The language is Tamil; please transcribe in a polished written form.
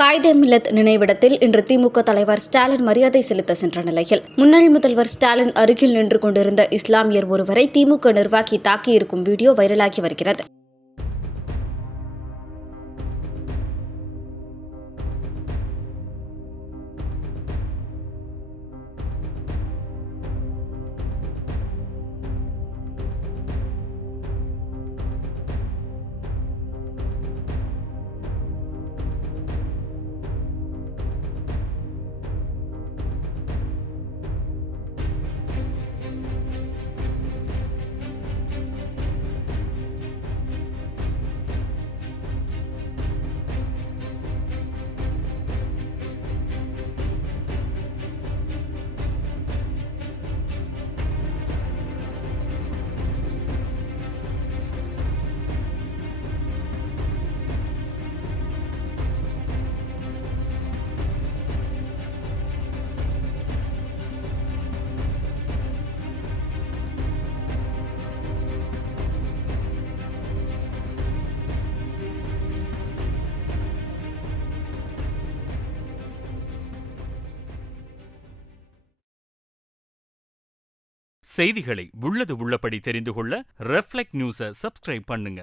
காயிதே மில்லத் நினைவிடத்தில் இன்று திமுக தலைவர் ஸ்டாலின் மரியாதை செலுத்த சென்ற நிலையில் முன்னாள் முதல்வர் ஸ்டாலின் அருகில் நின்று கொண்டிருந்த இஸ்லாமியர் ஒருவரை திமுக நிர்வாகி தாக்கியிருக்கும் வீடியோ வைரலாகி வருகிறது. செய்திகளை உள்ளது உள்ளபடி தெரிந்து கொள்ள ரெஃப்ளெக்ட் நியூஸை சப்ஸ்கிரைப் பண்ணுங்க.